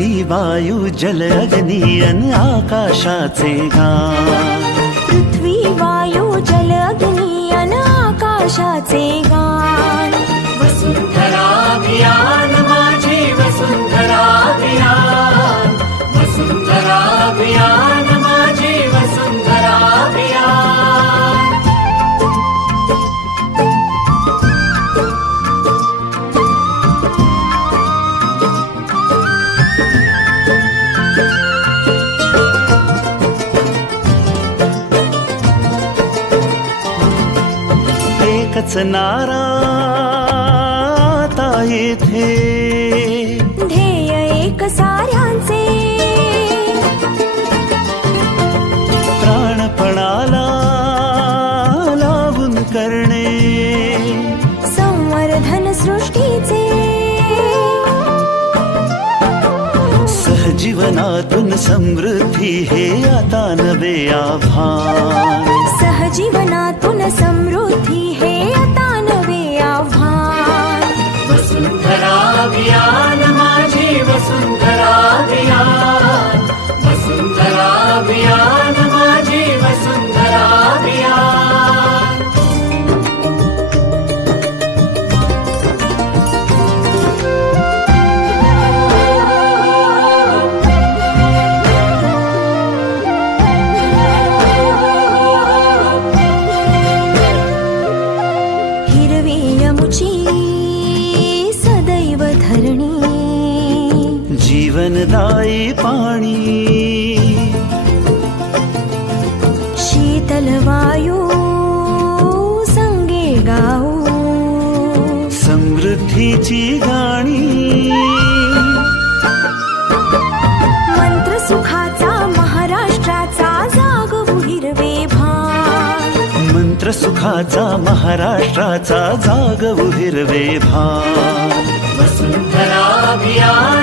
पृथ्वी वायू जल अग्नी अन आकाशाचे गान. पृथ्वी वायू जल अग्नी अन आकाशाचे गान. वसुंधरा अभियान माझी वसुंधरा अभियान. वसुंधरा अभियान माझी वसुंधरा अभियान. एकच नारा आता येथे, ध्येय एक साऱ्यांचे. प्राणपणाला लावून करणे संवर्धन सृष्टीचे. सहजीवनातून समृद्धी हे आता नवे आव्हान. सहजीवनातून समृद्धी हे आता नवे आव्हान. वसुंधरा अभियान माझी वसुंधरा अभियान. वसुंधरा अभियान माझी वसुंधरा अभियान. हिरवी यमुची सदैव धरणी. जीवनदायी पाणी, शीतल वायू संगे गाऊ. समृद्धीची गाणी. मंत्र सुखाचा महाराष्ट्राचा जागवू हिरवे भान. मंत्र सुखाचा महाराष्ट्राचा जागवू हिरवे भान. वसुंधरा अभियान